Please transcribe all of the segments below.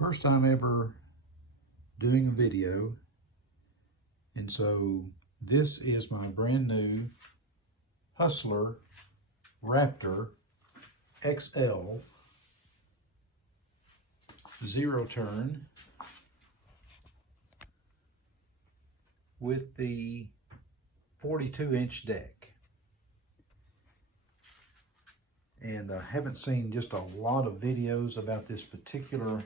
First time ever doing a video, and so this is my brand new Hustler Raptor XL zero turn with the 42-inch deck. And I haven't seen just a lot of videos about this particular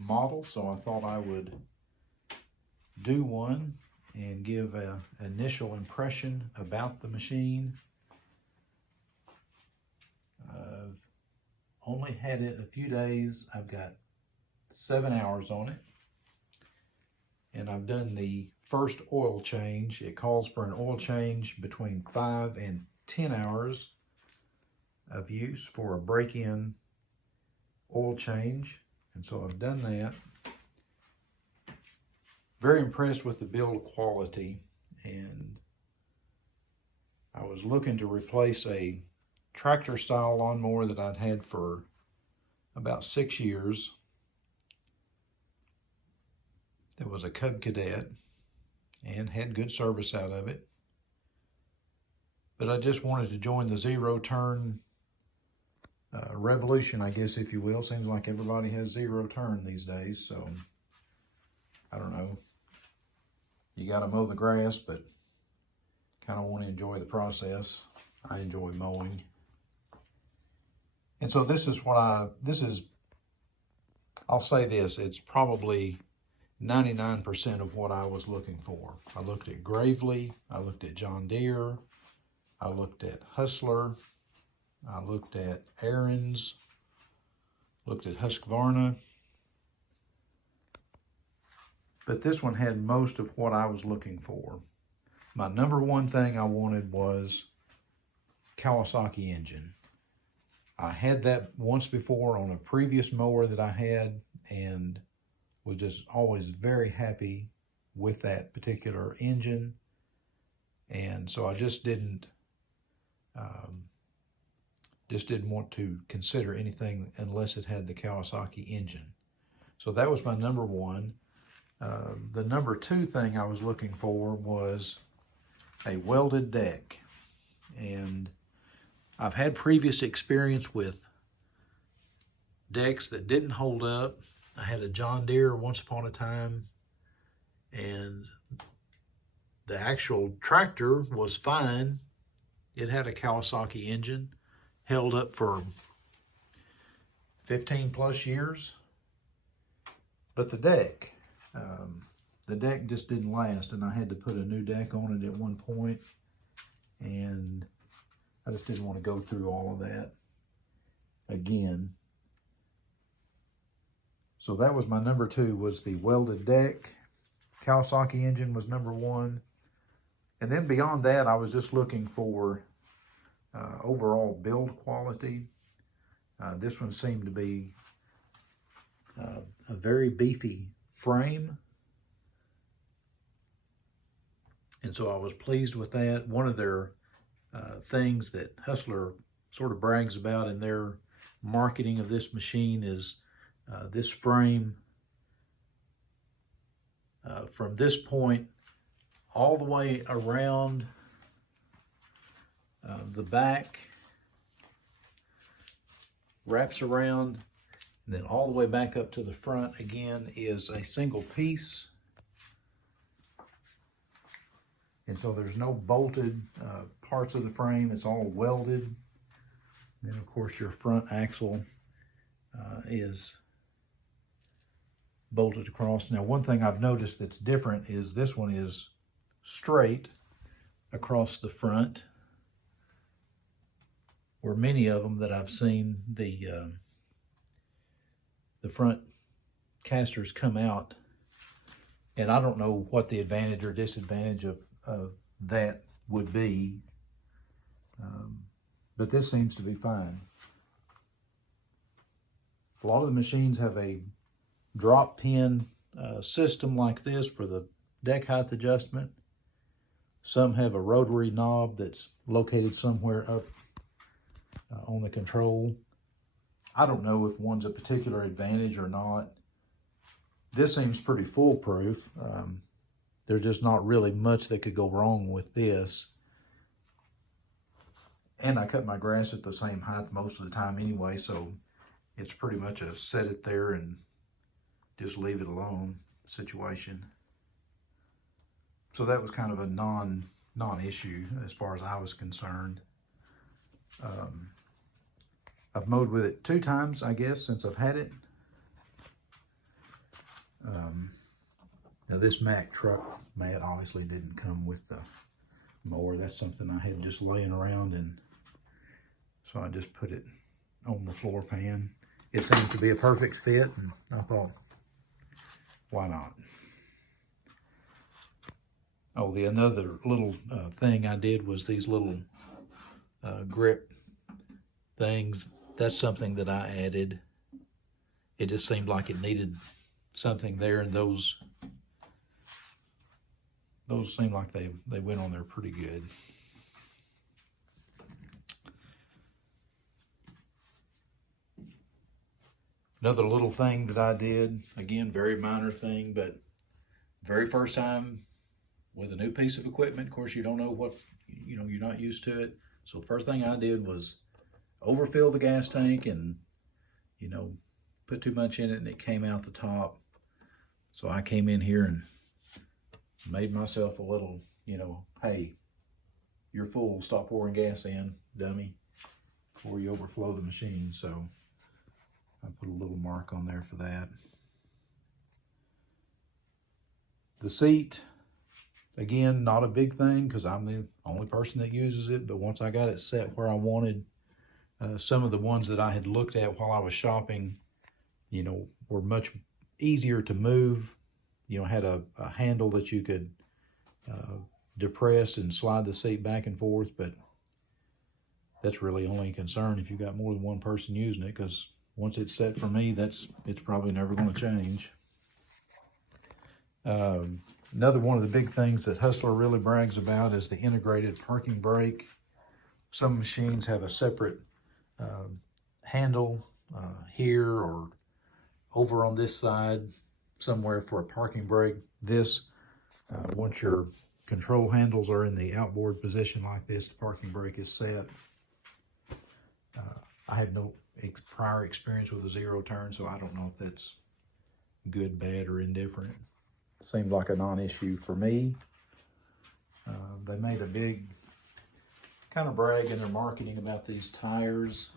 model, so I thought I would do one and give an initial impression about the machine. I've only had it a few days. I've got 7 hours on it, and I've done the first oil change. It calls for an oil change between 5 and 10 hours of use for a break-in oil change. And so I've done that. Very impressed with the build quality, and I was looking to replace a tractor style lawnmower that I'd had for about 6 years. That was a Cub Cadet and had good service out of it. But I just wanted to join the zero turn revolution, I guess, if you will. Seems like everybody has zero turn these days, so I don't know. You got to mow the grass, but kind of want to enjoy the process. I enjoy mowing. And so this is what I'll say this, it's probably 99% of what I was looking for. I looked at Gravely, I looked at John Deere, I looked at Hustler, I looked at Aaron's, looked at Husqvarna, but this one had most of what I was looking for. My number one thing I wanted was Kawasaki engine. I had that once before on a previous mower that I had, and was just always very happy with that particular engine. And so I just didn't want to consider anything unless it had the Kawasaki engine. So that was my number one. The number two thing I was looking for was a welded deck. And I've had previous experience with decks that didn't hold up. I had a John Deere once upon a time, and the actual tractor was fine. It had a Kawasaki engine, held up for 15 plus years. But the deck just didn't last, and I had to put a new deck on it at one point, and I just didn't want to go through all of that again. So that was my number two, was the welded deck. Kawasaki engine was number one. And then beyond that, I was just looking for overall build quality. This one seemed to be a very beefy frame. And so I was pleased with that. One of their things that Hustler sort of brags about in their marketing of this machine is this frame from this point all the way around the back, wraps around, and then all the way back up to the front again is a single piece. And so there's no bolted parts of the frame, it's all welded. And then of course your front axle is bolted across. Now, one thing I've noticed that's different is this one is straight across the front, where many of them that I've seen, the front casters come out, and I don't know what the advantage or disadvantage of that would be, but this seems to be fine. A lot of the machines have a drop pin system like this for the deck height adjustment. Some have a rotary knob that's located somewhere up on the control. I don't know if one's a particular advantage or not. This seems pretty foolproof. There's just not really much that could go wrong with this. And I cut my grass at the same height most of the time anyway, so it's pretty much a set it there and just leave it alone situation. So that was kind of a non-issue as far as I was concerned. I've mowed with it 2 times, I guess, since I've had it. Now this Mack truck mat obviously didn't come with the mower. That's something I had just laying around, and so I just put it on the floor pan. It seemed to be a perfect fit, and I thought, why not? Oh, another little thing I did was these little grip things. That's something that I added. It just seemed like it needed something there, and those seem like they went on there pretty good. Another little thing that I did, again, very minor thing, but very first time with a new piece of equipment. Of course, you don't know what, you're not used to it. So the first thing I did was overfill the gas tank and, put too much in it, and it came out the top. So I came in here and made myself a little, hey, you're full, stop pouring gas in, dummy, before you overflow the machine. So I put a little mark on there for that. The seat, again, not a big thing because I'm the only person that uses it, but once I got it set where I wanted, some of the ones that I had looked at while I was shopping, were much easier to move. Had a handle that you could depress and slide the seat back and forth, but that's really only a concern if you've got more than one person using it, because once it's set for me, it's probably never going to change. Another one of the big things that Hustler really brags about is the integrated parking brake. Some machines have a separate handle here or over on this side somewhere for a parking brake. This, once your control handles are in the outboard position like this, the parking brake is set. I have no prior experience with a zero turn, so I don't know if that's good, bad, or indifferent. It seemed like a non-issue for me. They made a big kind of brag in their marketing about these tires.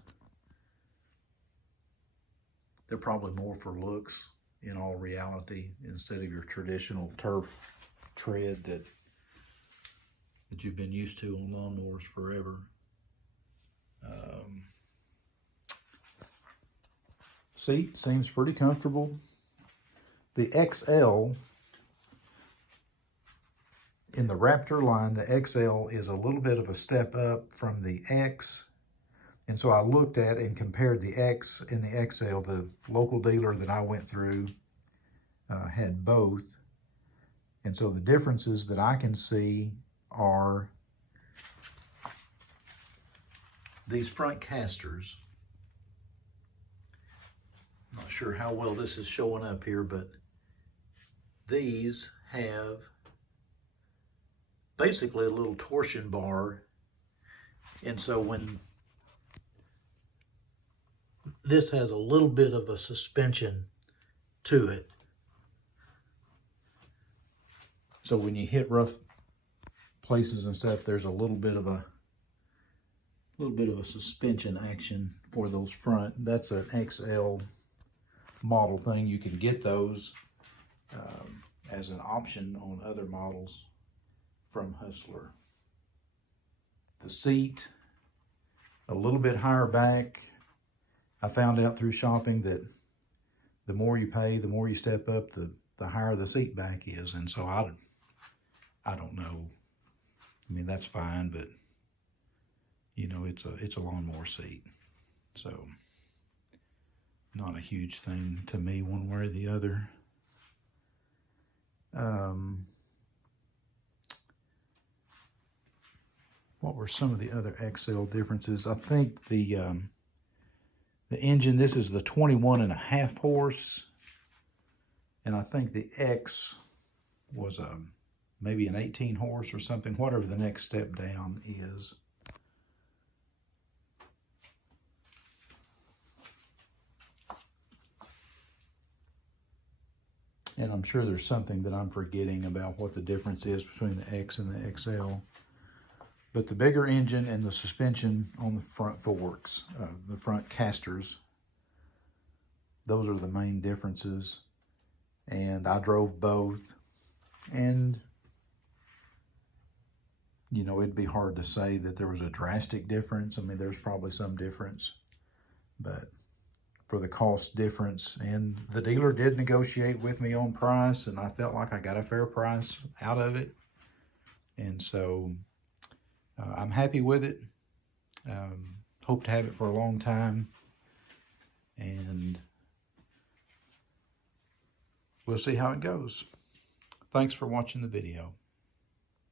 They're probably more for looks in all reality, instead of your traditional turf tread that you've been used to on lawnmowers forever. Seat seems pretty comfortable. The XL, in the Raptor line, the XL is a little bit of a step up from the X. And so I looked at and compared the X and the XL. The local dealer that I went through had both. And so the differences that I can see are these front casters. Not sure how well this is showing up here, but these have basically a little torsion bar. And so when this has a little bit of a suspension to it. So when you hit rough places and stuff, there's a little bit of a suspension action for those front. That's an XL model thing. You can get those as an option on other models from Hustler. The seat, a little bit higher back. I found out through shopping that the more you pay, the more you step up, the higher the seat back is. And so I don't know. I mean, that's fine, but it's a lawnmower seat. So not a huge thing to me one way or the other. What were some of the other XL differences? I think the engine, this is the 21.5 horse. And I think the X was maybe an 18 horse or something, whatever the next step down is. And I'm sure there's something that I'm forgetting about what the difference is between the X and the XL. But the bigger engine and the suspension on the front forks, the front casters, those are the main differences. And I drove both. And, you know, it'd be hard to say that there was a drastic difference. I mean, there's probably some difference. But for the cost difference, and the dealer did negotiate with me on price, and I felt like I got a fair price out of it. And so I'm happy with it. Hope to have it for a long time, and we'll see how it goes. Thanks for watching the video.